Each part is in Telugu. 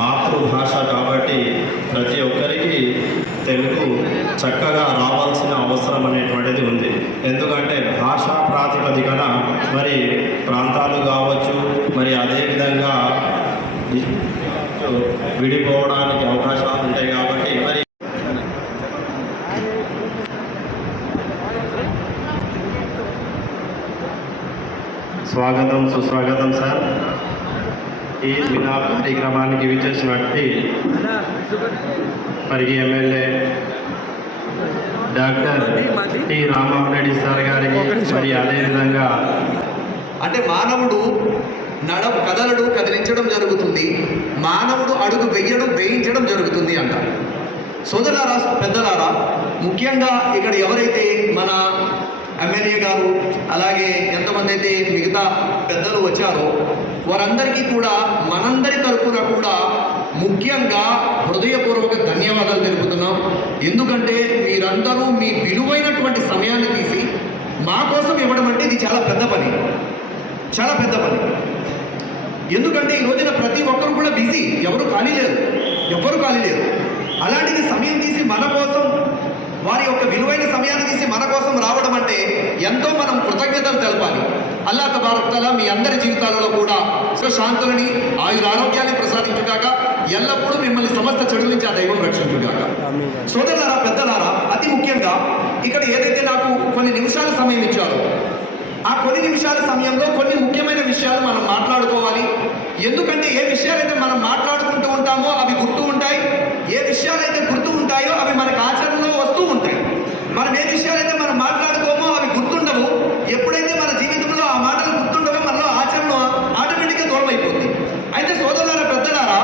మాతృభాష కాబట్టి ప్రతి ఒక్కరికి తెలుగు చక్కగా రావాల్సిన అవసరం అనేటువంటిది ఉంది. ఎందుకంటే భాషా ప్రాతిపదికన మరి ప్రాంతాలు కావచ్చు మరి అదేవిధంగా విడిపోవడానికి అవకాశాలు ఉంటాయి కాబట్టి మరి స్వాగతం సుస్వాగతం సార్. ఈ దినా కార్యక్రమానికి విచ్చేసినటువంటి మరి MLA doctor T Rammohan Reddy sir గారికి మరి అదేవిధంగా అంటే మానవుడు నడ కదలడు కదిలించడం జరుగుతుంది. మానవుడు అడుగు వెయ్యడం వేయించడం జరుగుతుంది అంట. సోదరారా పెద్దలారా ముఖ్యంగా ఇక్కడ ఎవరైతే మన ఎమ్మెల్యే గారు అలాగే ఎంతమంది అయితే మిగతా పెద్దలు వచ్చారో వారందరికీ కూడా మనందరి తరఫున కూడా ముఖ్యంగా హృదయపూర్వక ధన్యవాదాలు తెలుపుతున్నాం. ఎందుకంటే మీరందరూ మీ విలువైనటువంటి సమయాన్ని తీసి మా కోసం ఇవ్వడం అంటే ఇది చాలా పెద్ద పని. చాలా పెద్ద పని. ఎందుకంటే ఈ రోజున ప్రతి ఒక్కరు కూడా బిజీ. ఎవరు ఖాళీ లేరు. ఎవరు ఖాళీ లేరు. అలాంటిది సమయం తీసి మన కోసం వారి యొక్క విలువైన సమయాన్ని తీసి మన కోసం రావడం అంటే ఎంతో మనం కృతజ్ఞతలు తెలపాలి. అల్లా తబారక్తల మీ అందరి జీవితాలలో కూడా శాంతులని ఆయుర ఆరోగ్యాన్ని ప్రసాదించుగాక ఎల్లప్పుడూ మిమ్మల్ని సమస్త చెడు నుంచి ఆ దైవం రక్షించుగాక. సోదరులారా పెద్దలారా అతి ముఖ్యంగా ఇక్కడ ఏదైతే నాకు కొన్ని నిమిషాల సమయం ఇచ్చారో ఆ కొన్ని నిమిషాల సమయంలో కొన్ని ముఖ్యమైన విషయాలు మనం మాట్లాడుకోవాలి. ఎందుకంటే ఏ విషయాలైతే మనం మాట్లాడుకుంటూ ఉంటామో అవి గుర్తు ఉంటాయి ఏ విషయాలైతే గుర్తు ఉంటాయో అవి మనకు ఆచరణలో వస్తూ ఉంటాయి మనం ఏ విషయాలైతే మనం మాట్లాడుకోమో అవి గుర్తుండవు ఎప్పుడైతే మన జీవితంలో ఆ మాటలు గుర్తుండవో మనలో ఆచరణ ఆటోమేటిక్గా దూరం అయిపోతుంది అయితే సోదరులారా పెద్దలారా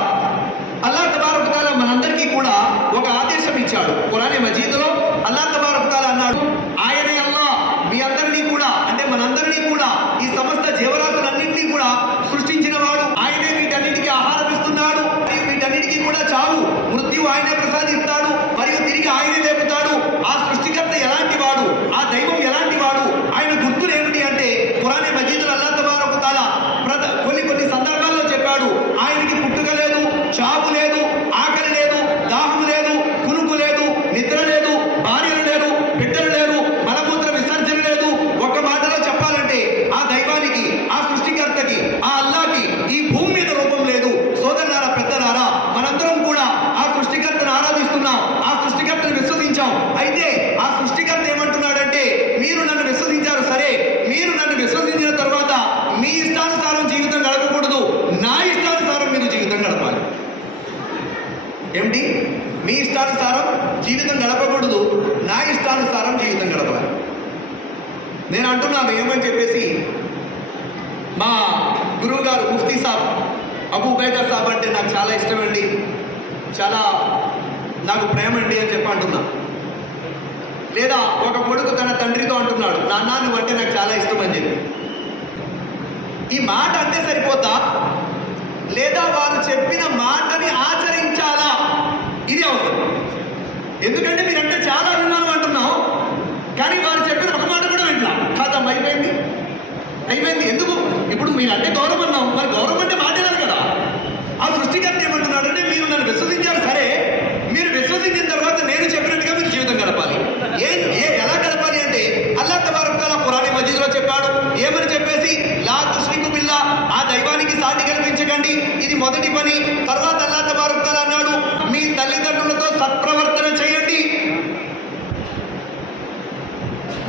అల్లా తబారకుతాల మనందరికీ కూడా ఒక ఆదేశం ఇచ్చాడు. కురానే మజీదులో అల్లా తబారకుతాల అన్నాడు ఆయనే అల్లా మీ అందరినీ కూడా అంటే మనందరినీ కూడా ఈ సమస్త జీవరాశులన్నింటినీ కూడా సృష్టించిన వాడు ఆయనే వీటన్నిటికీ ఆహారం ఇస్తున్నాడు మరియు వీటన్నిటికీ కూడా చావు మృత్యు ఆయనే ప్రసాదిస్తాడు మరియు తిరిగి ఆయనే లేపుతాడు ఆ సృష్టికర్త ఎలాంటి వాడు ఆ దైవం ఎలాంటి వాడు ఆయన గుర్తులు ఏమిటి అంటే కురానే మజీదులు అల్లా తబారకుతాల ప్రద కొన్ని కొన్ని సందర్భాల్లో చెప్పాడు ఆయనకి పుట్టుక లేదు చావు లేదు ఆకలి లేదు దాహము లేదు కునుకు లేదు నిద్ర లేదు భార్యలు లేరు బిడ్డలు లేరు మలమూత్ర విసర్జన లేదు ఒక్క మాటలో చెప్పాలంటే ఆ దైవానికి ఆ సృష్టికర్తకి ఆ అల్లాకి ఈ భూమి మీద రూపం లేదు సోదరులారా పెద్దలారా మనందరం కూడా ఆ సృష్టికర్తను ఆరాధిస్తున్నాం ఆ సృష్టికర్తను విశ్వసించాం అయితే ఆ సృష్టికర్త ఏమంటున్నాడంటే మీరు నన్ను విశ్వసించారు సరే మీరు నన్ను విశ్వసించిన తర్వాత మీ ఇష్టానుసారం జీవితం గడపకూడదు నా ఇష్టానుసారం మీరు జీవితం గడపాలి ఏమిటి మీ ఇష్టానుసారం జీవితం గడపకూడదు నా ఇష్టానుసారం జీవితం గడపాలి నేను అంటున్నాను ఏమని చెప్పేసి మా గురువు గారు ముఫ్తీ సాబ్ అబూ బైదర్ సాబ్ అంటే నాకు చాలా ఇష్టం అండి చాలా నాకు ప్రేమ అండి అని చెప్పి అంటున్నా. లేదా ఒక కొడుకు తన తండ్రితో అంటున్నాడు నాన్న నువ్వంటే నాకు చాలా ఇష్టం అని చెప్పి. ఈ మాట అంటే సరిపోతా లేదా వారు చెప్పిన మాటని ఆచరించాలా? ఇది అవసరం. ఎందుకంటే మీరంటే చాలా అభిమానం అంటున్నాం కానీ వారు చెప్పిన ఒక మాట కూడా వింటా ఖాతం అయిపోయింది. అయిపోయింది. ఎందుకు? ఇప్పుడు మీరు అంటే గౌరవం అన్నాం మరి గౌరవం అంటే మాట్లాడాలి కదా ఆ సృష్టికర్త ఏమంటున్నాడంటే మీరు నన్ను విశ్వసించారు సరే మీరు విశ్వసించిన తర్వాత నేను చెప్పినట్టుగా మీరు జీవితం గడపాలి ఏ ఏ ఎలా గడపాలి అంటే అల్లా తబారకాల పురాణి మజీద్లో చెప్పాడు ఏమని చెప్పేసి లా తుష్రికు బిల్లా ఆ దైవానికి సాటి కల్పించకండి ఇది మొదటి పని తర్వాత అల్లా తబారకాల అన్నాడు మీ తల్లిదండ్రులతో సత్ప్రవర్తన చేయండి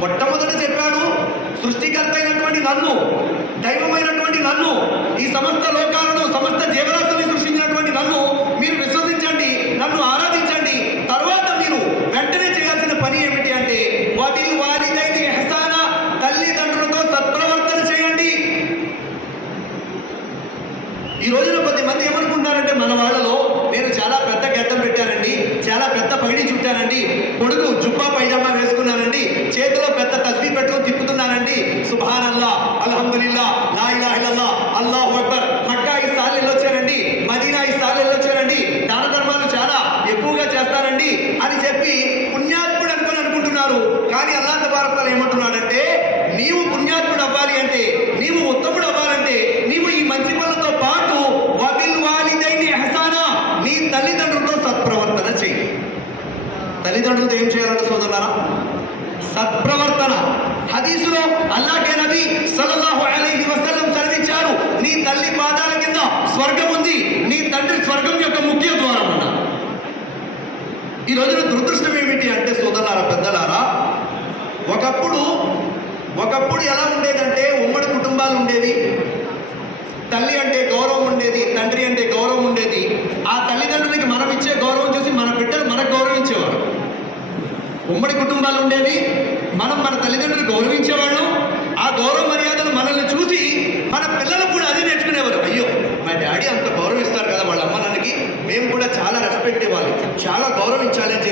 మొట్టమొదట చెప్పాడు సృష్టికర్త అయినటువంటి నన్ను దైవమైనటువంటి నన్ను ఈ సమస్త లోకాలను సమస్త జీవరాశుల్ని సృష్టించినటువంటి నన్ను మీరు విశ్వసించండి నన్ను ఆరాధించండి. తర్వాత మీరు వెంటనే చేయాల్సిన పని ఏమిటి అంటే వాటిని వారిదైన ఎహసాన తల్లిదండ్రులతో సత్ప్రవర్తన చేయండి. ఈ రోజున కొద్దిమంది ఏమనుకుంటారంటే మన వాళ్ళ చాలా పెద్ద పగిడి చుట్టానండి పొడుగు జుబ్బా పైజామా వేసుకున్నానండి చేతిలో పెద్ద తస్బీ పెట్టుకుని తిప్పుతున్నానండి సుభాన్ అల్లా అల్హమ్దుల్లా లా ఇలాహ ఇల్లల్లా అల్లాహు అక్బర్. ఉండేది. మనం మన తల్లిదండ్రులు గౌరవించేవాళ్ళం. ఆ గౌరవ మర్యాదలు మనల్ని చూసి మన పిల్లలు కూడా అది నేర్చుకునేవారు. అయ్యో మా డాడీ అంత గౌరవిస్తారు కదా వాళ్ళ అమ్మ నాన్నకి. మేము కూడా చాలా రెస్పెక్ట్ ఇవ్వాలి. చాలా గౌరవించాలి అని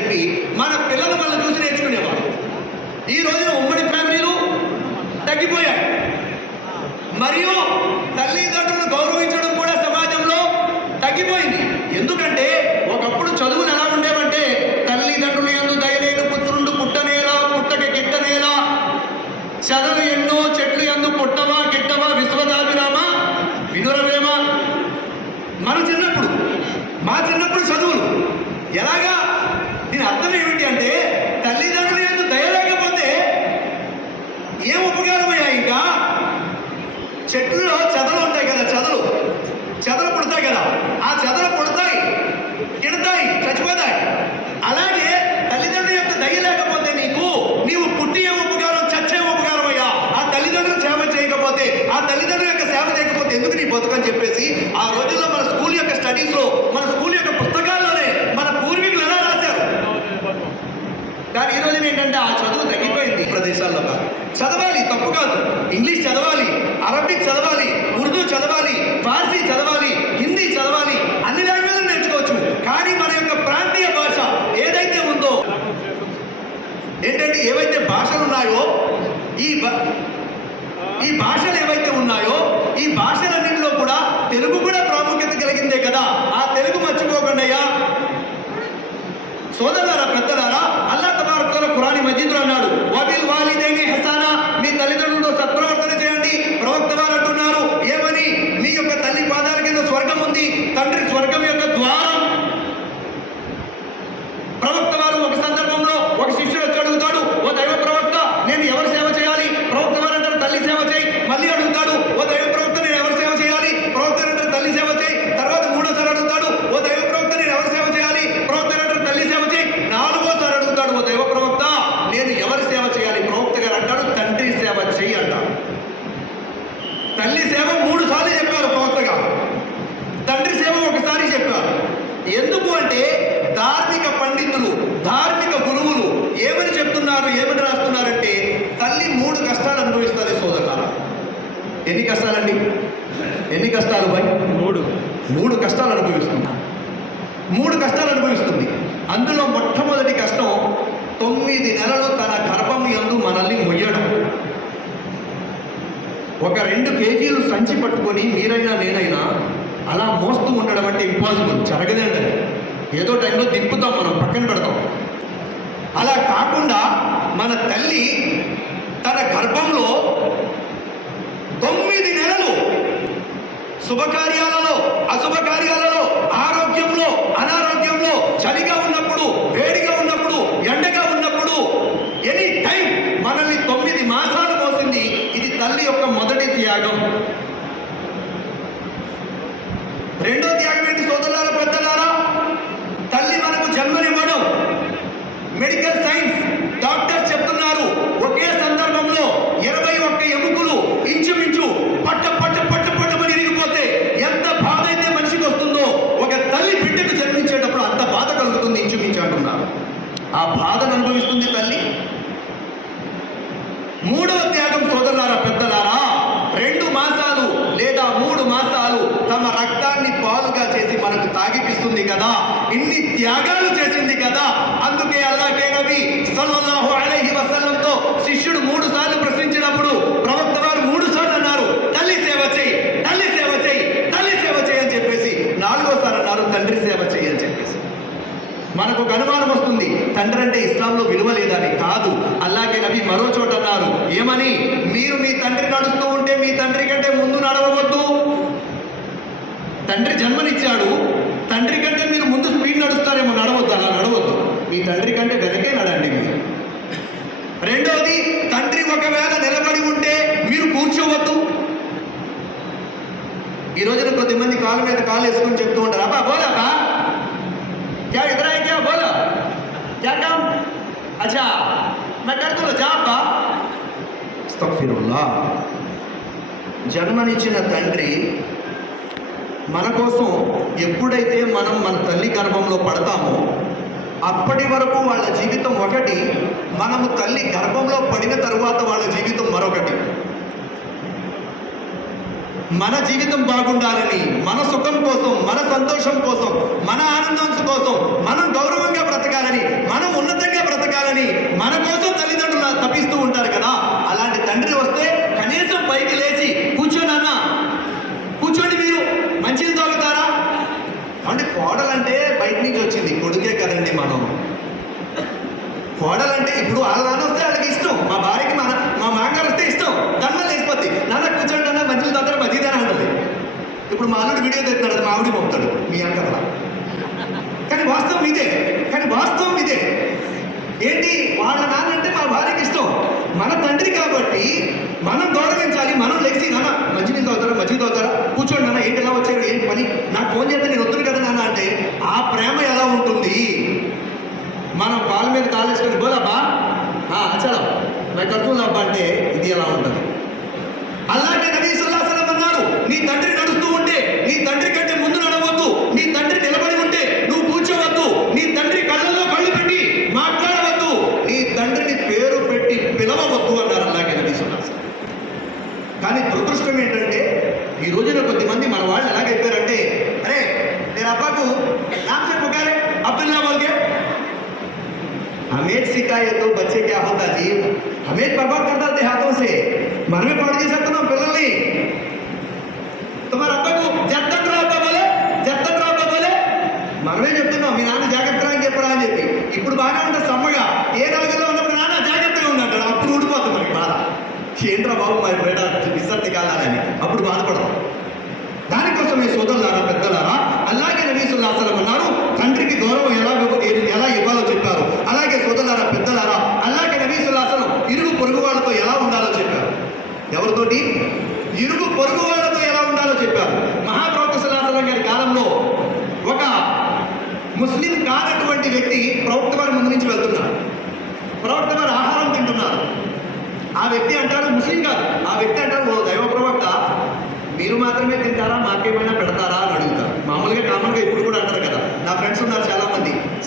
దేశాల్లో కాదు. చదవాలి తప్పు కాదు. ఇంగ్లీష్ చదవాలి అరబిక్ చదవాలి ఉర్దూ చదవాలి ఫార్సీ చదవాలి హిందీ చదవాలి అన్ని లాంగ్వేజ్లు నేర్చుకోవచ్చు. కానీ మన యొక్క ప్రాంతీయ భాష ఏదైతే ఉందో ఏంటంటే ఏవైతే భాషలు ఉన్నాయో ఈ ఈ భాషలు ఏవైతే ఉన్నాయో ఈ భాషలన్నింటిలో కూడా తెలుగు కూడా ప్రాముఖ్యత కలిగిందే కదా. ఆ తెలుగు మర్చిపోకుండా సోదరుల పెద్ద తండ్రి స్వర్గం యొక్క మూడు. మూడు కష్టాలు అనుభవిస్తుంది. మూడు కష్టాలు అనుభవిస్తుంది. అందులో మొట్టమొదటి కష్టం తొమ్మిది నెలలు తన గర్భం ఎందు మనల్ని మొయ్యడం. ఒక రెండు కేజీలు సంచి పట్టుకొని మీరైనా నేనైనా అలా మోస్తూ ఉండడం అంటే ఇంపాసిబుల్ జరగదండి ఏదో టైంలో తిప్పుతాం మనం పక్కన పెడతాం. అలా కాకుండా మన తల్లి తన గర్భంలో తొమ్మిది నెలలు శుభకార్యాలలో అశుభ కార్యాలలో ఆరోగ్యంలో అనారోగ్యంలో చలిగా ఉన్నప్పుడు వేడిగా ఉన్నప్పుడు ఎండగా ఉన్నప్పుడు ఎనీ టైం మనల్ని తొమ్మిది మాసాలు పోసింది ఇది తల్లి యొక్క మొదటి త్యాగం. రెండో త్యాగం ఏంటి సోదరులార పెద్దలారా? తల్లి మనకు జన్మనివ్వడం. మెడికల్ సైన్స్ డాక్టర్ ఆ బాధను అనుభవిస్తుంది తల్లి. మూడవ త్యాగం సోదరులారా పెద్దలారా రెండు మాసాలు లేదా మూడు మాసాలు తమ రక్తాన్ని పాలుగా చేసి మనకు తాగిపిస్తుంది కదా. ఇన్ని త్యాగాలు చేసింది కదా. అందుకే అల్లా నబీ సల్లల్లాహు అలైహి వసల్లంతో శిష్యుడు మూడు తండ్రి అంటే ఇస్లాంలో విలువ లేదని. కాదు. అలాగే నబి మరో చోట అన్నారు. ఏమని? మీరు మీ తండ్రి నడుస్తూ ఉంటే మీ తండ్రి కంటే ముందు నడవద్దు తండ్రి జన్మనిచ్చాడు. తండ్రి కంటే మీరు ముందు స్పీడ్ నడుస్తారేమో. నడవద్దు. అలా నడవద్దు. మీ తండ్రి కంటే వెనకే నడండి మీరు. రెండవది తండ్రి ఒకవేళ నిలబడి ఉంటే మీరు కూర్చోవద్దు. ఈ రోజున కొద్దిమంది కాలు మీద కాలు వేసుకొని చెప్తూ ఉంటారు అబ్బా బోరాబా क्या काम अच्छा मैं कर दूंगा जा అబ్బా అస్తగ్ఫిరుల్లా జన్మనిచ్చిన తండ్రి మన కోసం ఎప్పుడైతే మనం మన తల్లి గర్భంలో పడతామో అప్పటి వరకు వాళ్ళ జీవితం ఒకటి మనము తల్లి గర్భంలో పడిన తరువాత వాళ్ళ జీవితం మరొకటి మన జీవితం బాగుండాలని మన సుఖం కోసం మన సంతోషం కోసం మన ఆనందం కోసం మనం గౌరవంగా బ్రతకాలని మనం ఉన్నతంగా బ్రతకాలని మన కోసం తల్లిదండ్రులు తప్పిస్తూ ఉంటారు కదా. అలాంటి తండ్రి వస్తే కనీసం పైకి లేచి కూర్చోని అన్న కూర్చోండి మీరు మంచిది తాగుతారా అంటే కోడలంటే బయట నుంచి వచ్చింది కొడుకే కదండి మనం. కోడలంటే ఇప్పుడు వాళ్ళ నాన్న వస్తే వాళ్ళకి ఇష్టం మా భార్యకి మన మా మామగారు వస్తే ఇష్టం దాని వల్ల వేసిపోద్ది నాన్న కూర్చోండి అన్న మంచిది తాగుతారా మధ్యదారా అంటుంది ఇప్పుడు మా అల్లుడు వీడియో తెస్తున్నాడు అది మా ఆవిడ పంపుతాడు. మీ అంకల కానీ వాస్తవం ఇదే. కానీ వాస్తవం ఇదే. ఏంటి? వాళ్ళ నాన్న అంటే మా భార్యకి ఇష్టం. మన తండ్రి కాబట్టి మనం గౌరవించాలి మనం లెక్సి నాన్న మంచినీళ్ళు తాగుతారా? మంచి తాగుతారా? కూర్చోండి నాన్న ఏంటి ఎలా వచ్చారు? ఏంటి పని? నాకు ఫోన్ చేస్తే నేను వద్దును కదా నాన్న అంటే ఆ ప్రేమ ఎలా ఉంటుంది? మనం కాళ్ళ మీద కాలేసుకొని బోలబ్బా చాలా నాకు అర్థం అబ్బా? అంటే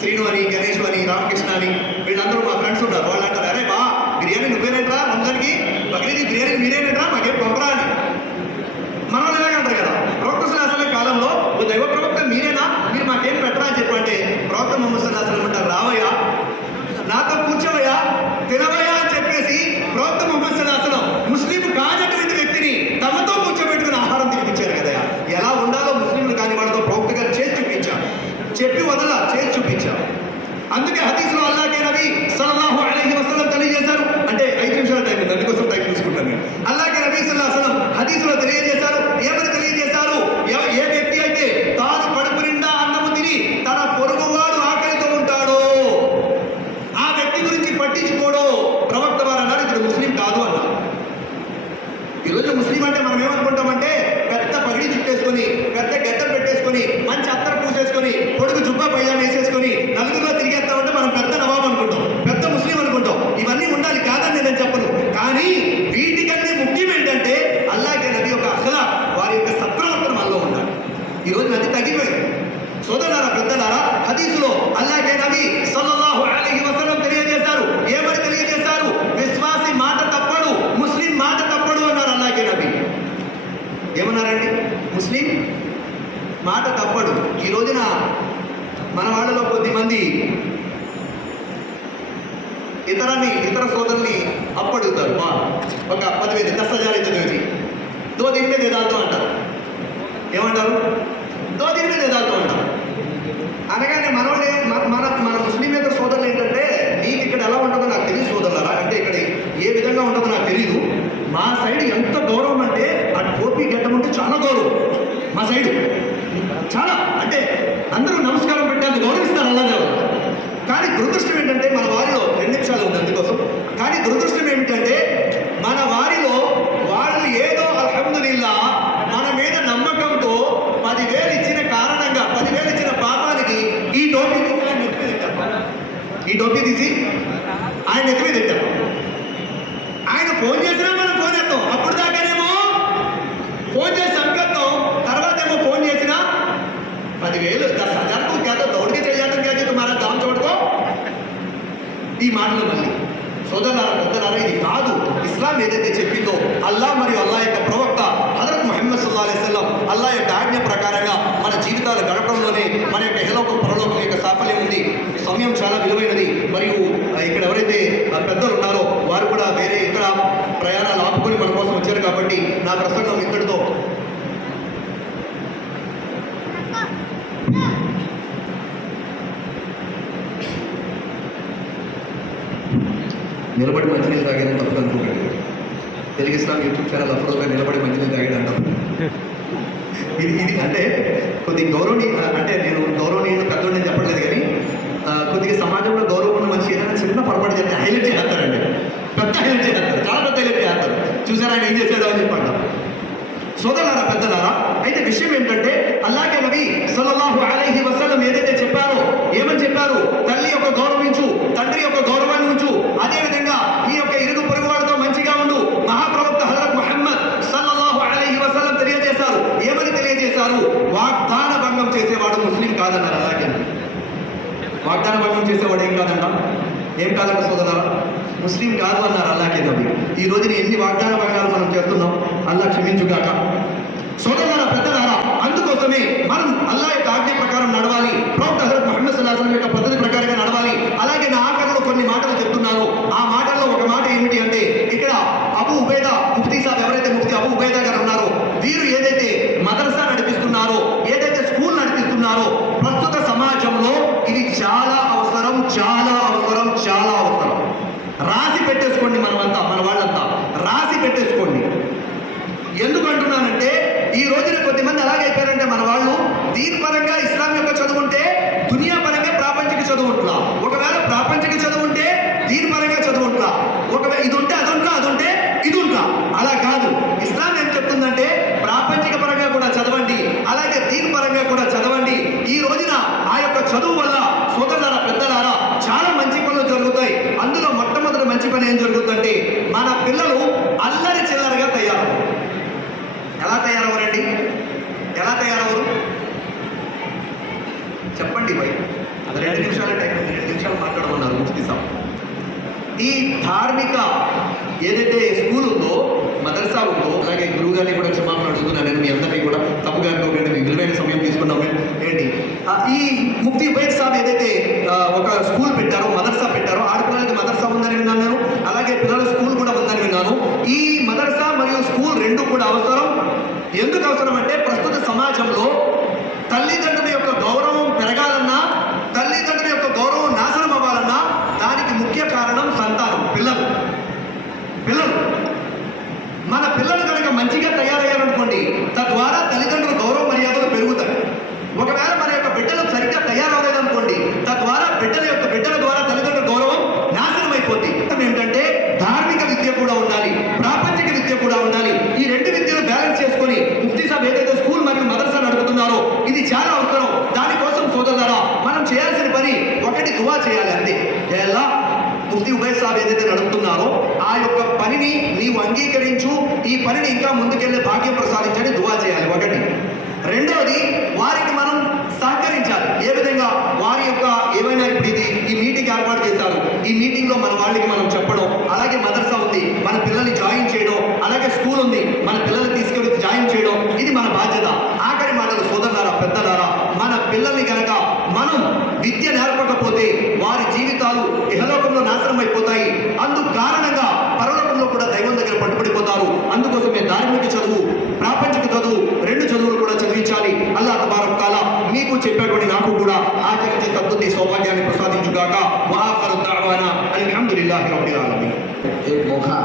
శ్రీను అని గణేష్ అని రామకృష్ణ అని వీళ్ళందరూ మా ఫ్రెండ్స్ ఉన్నారు వాళ్ళు అంటారు అరే బా బిర్యానీ నువ్వేనంటరా రంజాన్కి బక్రీద్ బిర్యానీ మీరేనంటరా మాకేం పంపరా అని మన వాళ్ళు ఇలాగే అంటారు కదా ప్రవక్త సులాసల కాలంలో ఓ దైవ ప్రవక్త మీరేనా మీరు మాకేం పెట్టరా అని చెప్పంటే ప్రవక్త మొహమ్మద్ సుల్లాసలం అంటారు రావయ్యా నాతో కూర్చోవయ్యా తినవయ్యా అని చెప్పేసి ప్రవక్త మొహమ్మద్ సుల్లాసలం ముస్లిం కానటువంటి వ్యక్తిని తమతో కూర్చోబెట్టుకుని ఆహారం తినిపించారు కదా ఎలా ఉండాలో ముస్లింలు కాని వాళ్ళతో ప్రవక్త గారు చేసి చూపించారు చెప్పి వదల చేసి చూపించారు అందుకే హదీస్లో అల్లాకే నబీ సల్లల్లాహు అలైహి వసల్లం తెలియజేశారు అంటే ఐదు నిమిషాల టైం ఉంది అందుకోసం టైం తీసుకుంటాను నేను అల్లాకే నబీ సల్లాహు అలైహి వసల్లం హదీస్లో తెలియజేశారు ఏమని తెలియజేశారు ఎవ- ఏ వ్యక్తి అయితే తాను కడుపు నిండా అన్నము తిని తన పొరుగువాడు ఆకలితో ఉంటాడో ఆ వ్యక్తి గురించి పట్టించుకోడు ప్రవక్త వారు అన్నారు ఇతడు ముస్లిం కాదు అన్నారు ఈరోజు ముస్లిం అంటే మనం ఏమనుకుంటామంటే పెద్ద పగిడి చుట్టేసుకొని పెద్ద గడ్డం పెట్టేసుకొని మంచి అత్తర పూసేసుకొని పొడుగు జుబ్బా పైజామా వేసేసుకొని నలుగురిలో తిరిగేస్తామంటే మనం పెద్ద నవాబు అనుకుంటాం పెద్ద ముస్లిం అనుకుంటాం ఇవన్నీ ఉండాలి కాదని నేను చెప్పను కానీ వీటికన్నీ ముఖ్యం ఏంటంటే అల్లాగే నది ఒక అసల వారి యొక్క సత్ప్రవర్తన మనలో ఉండాలి ఈరోజు నది తగ్గిపోయింది సోదరులారా పెద్దలారా హదీసులో అల్లాగే నబీ సల్లల్లాహు అలైహి వసల్లం తెలియజేశారు ఏమని తెలియజేశారు విశ్వాసి మాట తప్పడు ముస్లిం మాట తప్పడు అన్నారు అల్లాగే నబీ ఏమన్నారండి? ముస్లిం? మాట తప్పడు. ఈ రోజున మన వాళ్ళలో కొద్ది మంది ఇతరాన్ని ఇతర సోదరుల్ని అప్పడుగుతారు. బా ఒక పదివేలు. దశ హజార్ చదివి దో దిగితే మీద అంటారు. ఏమంటారు? దో దిగితే మీద అంటారు. అనగానే మనవాళ్ళు దురదృష్టం ఏంటంటే మన వారిలో రెండు నిమిషాలు ఉంది అందుకోసం. కానీ దురదృష్టం ఏమిటంటే మన వారిలో వాళ్ళు ఏదో అల్హమ్దుల్లా మన మీద నమ్మకంతో పదివేలు ఇచ్చిన కారణంగా పదివేలు ఇచ్చిన పాపానికి ఈ టోపీ తీసి ఆయన నెత్తి ఈ టోపీ తీసి ఆయన నెత్తి ఇస్లాం ఏదైతే చెప్పిందో అల్లా మరియు అల్లా యొక్క ప్రవక్త హజరత్ మహమ్మద్ సుల్లా అలైస్లం అల్లా యొక్క ఆజ్ఞ ప్రకారంగా మన జీవితాలు గడపడంలోనే మన యొక్క హెలోకం పరలోకం యొక్క సాఫల్యం ఉంది. సమయం చాలా విలువైనది. మరియు ఇక్కడ ఎవరైతే పెద్దలు ఉన్నారో వారు కూడా వేరే ఇతర ప్రయాణాలు ఆపుకొని మన కోసం వచ్చారు కాబట్టి నా ప్రసంగం ఇంతటితో. నిలబడి మంచినీళ్ళు తాగినంత తెలుగు ఇస్లాం యూట్యూబ్ ఛానల్ అఫ్రోగా నిలబడి మంచిగా తాగాడు అంటాం ఇది ఇది అంటే కొద్ది గౌరవనీ అంటే నేను గౌరవనీయుడు పెద్దోడు నేను చెప్పట్లేదు కానీ కొద్దిగా సమాజంలో గౌరవం ఉన్న మనిషి ఏదైనా చిన్న పొరపాటు చేస్తే హైలైట్ చేస్తారండి. పెద్ద హైలైట్ చేస్తారు. చాలా పెద్ద హైలైట్ చేస్తారు. చూసారా ఆయన ఏం చేశాడో అని చెప్పండి. సోదరులారా పెద్దలారా అయితే విషయం ఏంటంటే అల్లాగే నబీ సల్లల్లాహు అలైహి వసల్లం ఏదైతే చెప్పారో ఏమని చెప్పారు? తల్లి యొక్క గౌరవించు తండ్రి యొక్క గౌరవాన్ని ఉంచు అదే విధంగా ఈ యొక్క ఇరుగు పొరుగు వాళ్ళతో మంచిగా ఉండు మహాప్రవక్త హజరత్ ముహమ్మద్ సల్లల్లాహు అలైహి వసల్లం తెలియజేశారు ఏమని తెలియజేశారు వాగ్దాన భంగం చేసేవాడు ముస్లిం కాదన్నారు అలాగే వాగ్దాన భంగం చేసేవాడు ఏం కాదంట ఏం కాదంట సోదరులారా ముస్లిం కాదు అన్నారు అల్లాకే నబీ. ఈ రోజున ఎన్ని వాగ్దాన వాగ్దానాలు మనం చేస్తున్నాం? అల్లా క్షమించుగాక సోదరులారా పెద్దలారా అందుకోసమే మనం అల్లా యొక్క ఆజ్ఞ ప్రకారం నడవాలి ప్రవక్త హజరత్ ముహమ్మద్ సల్లాహు అలైహి యొక్క పద్ధతి ప్రకారంగా నడవాలి అలాగే నా ఆఖరిలో కొన్ని మాటలు చెప్తున్నాను ఆ మాటల్లో ఒక మాట ఏమిటి అంటే ఇక్కడ అబు ఉబేదా ముఫ్తీ సాబ్ ఎవరైతే ముఫ్తీ అబు ఉబేదా గారు ఉన్నారో వీరు ఏదైతే మదర్సా నడిపిస్తున్నారో ఏదైతే స్కూల్ నడిపిస్తున్నారో ప్రస్తుత సమాజంలో ఇది చాలా అవసరం చాలా అవసరం చాలా అవసరం రాసి పెట్టేసుకోండి మనమంతా మన వాళ్ళంతా రాసి పెట్టేసుకోండి ఎందుకు అంటున్నానంటే ఈ రోజున కొద్దిమంది ఎలాగైపోయారంటే మన వాళ్ళు దీని పరంగా ఇస్లాం యొక్క చదువు ఉంటే దునియా పరంగా ప్రాపంచిక చదువు ఉంటున్నా ఒకవేళ ప్రాపంచిక చదువు ఉంటే దీని పరంగా చదువు ఉంటున్నా ఒకవేళ ఇది ఉంటే అది ఉంటున్నా అది ఉంటే ఇది ఉంటున్నా అలా కాదు ఇస్లాం ఏం చెప్తుందంటే ప్రాపంచిక పరంగా కూడా చదవండి అలాగే దీని పరంగా కూడా చదవండి ఈ రోజున ఆ యొక్క చదువు వల్ల సోదరులారా పెద్దలారా చాలా మంచి పనులు జరుగుతాయి అందులో మొట్టమొదటి మంచి పని ఏం జరుగుతుందంటే మన పిల్లలు అల్లరి చిల్లరగా తయారవు. ఎలా తయారవరండి ఎలా తయారవరు? చెప్పండి భయ్ రెండు నిమిషాలు టైం రెండు నిమిషాలు మాట్లాడమన్నారు ముస్తిసాం ఈ ధార్మిక ఏదైతే స్కూల్ ఉందో మదర్సా ఉందో అలాగే గురువు గారిని కూడా క్షమాపణ అడుగుతున్నాను నేను మీ అందరినీ కూడా తప్పుగా అనుకోకండి మీ విలువైన సమయం తీసుకున్నాం. ఏంటి? ఈ ముఫ్తీ బైక్ సాబ్ ఏదైతే ఆ, ఒక స్కూల్ పెట్టారో మదర్సా పెట్టారో ఆడపిల్లలకి మదర్సా ఉందని విన్నాను నేను అలాగే పిల్లల స్కూల్ కూడా ఉందని విన్నాను ఈ మదర్సా మరియు స్కూల్ రెండు కూడా అవసరం ఎందుకు అవసరం అంటే ప్రస్తుత సమాజంలో తల్లిదండ్రుల యొక్క గౌరవం పెరగాలన్నా తల్లిదండ్రుల యొక్క గౌరవం నాశనం అవ్వాలన్నా దానికి ముఖ్య కారణం సంతానం పిల్లలు పిల్లలు మన పిల్లలు కనుక మంచిగా తయారయ్యారనుకోండి తద్వారా తల్లిదండ్రుల గౌరవ మర్యాదలు పెరుగుతాయి ఒకవేళ మన యొక్క బిడ్డలు సరిగ్గా తయారవలేదనుకోండి తద్వారా బిడ్డల యొక్క బిడ్డల ద్వారా తల్లిదండ్రుల గౌరవం నాశనం అయిపోద్ది ఏంటంటే ధార్మిక విద్య కూడా ఉండాలి ప్రాపంచిక విద్య కూడా ఉండాలి ఈ రెండు విద్యలు బ్యాలెన్స్ చేసుకొని ముఫ్తీ సాబ్ ఏదైతే స్కూల్ మరియు మదర్సా నడుపుతున్నారో ఇది చాలా అవసరం దానికోసం సోదరులారా మనం చేయాల్సిన పని ఒకటి దువా చేయాలి అంతే ఎలా ముఫ్తీ ఉబైద్ సాబ్ ఏదైతే నడుపుతున్నారో ఆ యొక్క పనిని నీవు అంగీకరించు ఈ పనిని ఇంకా భాగ్యం ప్రసాదించండి దువా చేయాలి. ఒకటి. రెండవది వారికి మనం సహకరించాలి. ఏ విధంగా? వారి యొక్క ఏమైనా ఇప్పుడు ఇది ఈ మీటింగ్ ఏర్పాటు చేశారు. ఈ మీటింగ్లో మన వాళ్ళకి మనం చెప్పడం అలాగే మదర్సా ఉంది మన పిల్లల్ని జాయిన్ చేయడం అలాగే స్కూల్ ఉంది మన పిల్లల్ని తీసుకెళ్ళి జాయిన్ చేయడం ఇది మన బాధ్యత. ఆఖరి మాటలు సోదరులారా పెద్దలారా మన పిల్లల్ని గనక మనం విద్య నేర్పకపోతే सौभाग्य ने चुका का पर दावाना एक मौका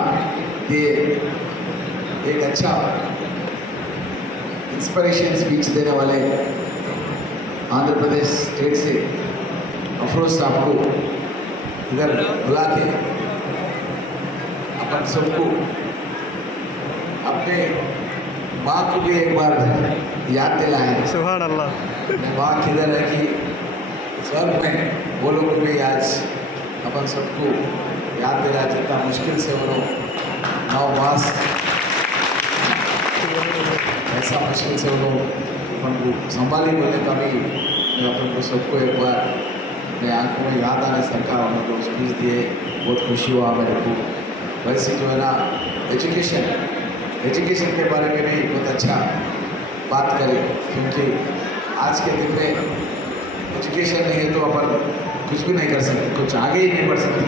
एक अच्छा इंस्पिरेशन स्पीच देने वाले आंध्र प्रदेश स्टेट से अफरोज साहब को इधर बुला के अपन सबको अपने बाप को भी एक बार याद दिलाएँ। सुबह अल्लाह। बात इधर है कि स्वर्ग में वो लोग भी आज अपन सबको याद दिला जितना मुश्किल से उन्होंने नौ मास ऐसा मुश्किल से उन्होंने अपन को संभाली बोलने का भी मैं अपन को सबको एक बार मेरे आँखों में याद आने सरकार उन्होंने जो स्पीच दिए, बहुत खुशी हुआ मेरे को। वैसे जो है ना एजुकेशन एजुकेशन के बारे में भी बहुत अच्छा बात करें, क्योंकि आज के दिन में एजुकेशन नहीं है तो अपन कुछ भी नहीं कर सकते कुछ आगे ही नहीं बढ़ सकते।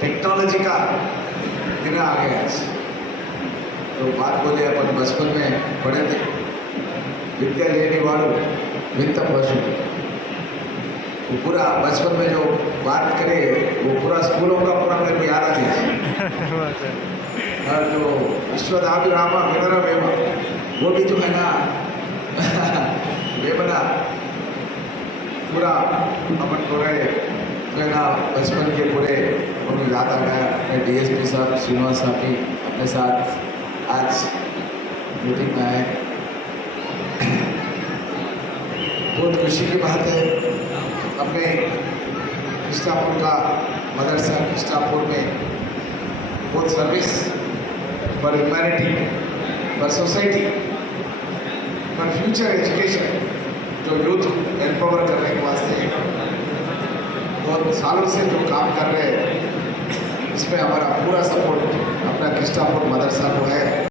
टेक्नोलॉजी का दिन आ गया आज तो बात बोले अपन बचपन में पढ़े थे। विद्या लेने वालों वित्त पशु। वो पूरा बचपन में जो बात करे वो पूरा स्कूलों का पूरा मेरे को याद आ गया और जो विश्वदाभिराम विनर वो भी जो है ना। पूरा अपन है ना बचपन के पूरे उनको याद आ गया। मैं पी साहब, श्रीनिवास साहब भी अपने साथ आज मीटिंग में आए। बहुत खुशी की बात है। अपने कृष्णापुर का मदरसा कृष्णापुर में बहुत service for humanity for society for future education जो यूथ एम्पावर करने के वास्ते बहुत सालों से जो काम कर रहे हैं, इसमें हमारा पूरा सपोर्ट, अपना क्रिस्टापुर मदरसा को है